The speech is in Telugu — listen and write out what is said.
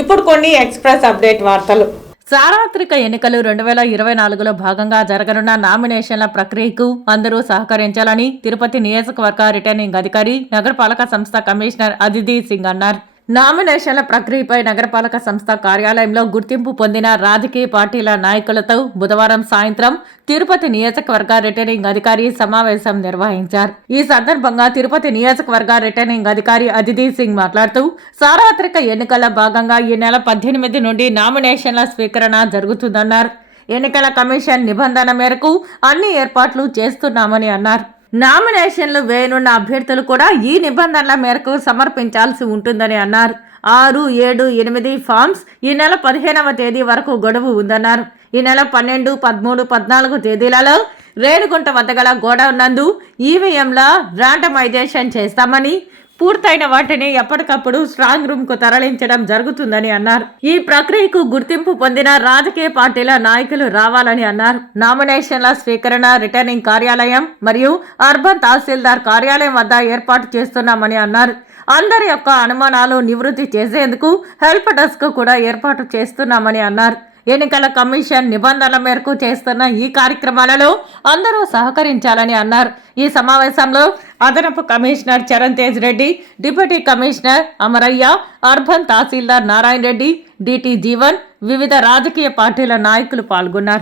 ఇప్పుడు కొన్ని ఎక్స్ప్రెస్ అప్డేట్ వార్తలు. సార్వత్రిక ఎన్నికలు 2024లో భాగంగా జరగనున్న నామినేషన్ల ప్రక్రియకు అందరూ సహకరించాలని తిరుపతి నియోజకవర్గ రిటర్నింగ్ అధికారి, నగరపాలక సంస్థ కమిషనర్ అదితి సింగ్ అన్నారు. నామినేషన్ల ప్రక్రియపై నగరపాలక సంస్థ కార్యాలయంలో గుర్తింపు పొందిన రాజకీయ పార్టీల నాయకులతో బుధవారం సాయంత్రం తిరుపతి నియోజకవర్గ రిటర్నింగ్ అధికారి సమావేశం నిర్వహించారు. ఈ సందర్భంగా తిరుపతి నియోజకవర్గ రిటర్నింగ్ అధికారి అదితి సింగ్ మాట్లాడుతూ, సార్వత్రిక ఎన్నికల భాగంగా ఈ నెల 18 నుండి నామినేషన్ల స్వీకరణ జరుగుతుందన్నారు. ఎన్నికల కమిషన్ నిబంధన మేరకు అన్ని ఏర్పాట్లు చేస్తున్నామని అన్నారు. నామినేషన్లు వేయనున్న అభ్యర్థులు కూడా ఈ నిబంధనల మేరకు సమర్పించాల్సి ఉంటుందని అన్నారు. 6, 7, 8 ఫామ్స్ ఈ నెల 15వ తేదీ వరకు గడువు ఉందన్నారు. ఈ నెల 12, 13, 14 తేదీలలో రేణిగుంట వద్ద గల గోడౌన్ నందు ఈవీఎంల ర్యాండమైజేషన్ చేస్తామని, పూర్తయిన వాటిని ఎప్పటికప్పుడు స్ట్రాంగ్ రూమ్ కు తరలించడం జరుగుతుందని అన్నారు. ఈ ప్రక్రియకు గుర్తింపు పొందిన రాజకీయ పార్టీల నాయకులు రావాలని అన్నారు. నామినేషన్ల స్వీకరణ రిటర్నింగ్ కార్యాలయం మరియు అర్బన్ తహసీల్దార్ కార్యాలయం వద్ద ఏర్పాటు చేస్తున్నామని అన్నారు. అందరి యొక్క అనుమానాలు నివృత్తి చేసేందుకు హెల్ప్ డెస్క్ కూడా ఏర్పాటు చేస్తున్నామని అన్నారు. ఎన్నికల కమిషన్ నిబంధనల మేరకు చేస్తున్న ఈ కార్యక్రమాలలో అందరూ సహకరించాలని అన్నారు. ఈ సమావేశంలో అదనపు commissioner Charan Tej Reddy, deputy commissioner Amarayya, urban tahsildar Narayana Reddy, DT Jeevan, వివిధ రాజకీయ పార్టీల నాయకులు పాల్గొన్నారు.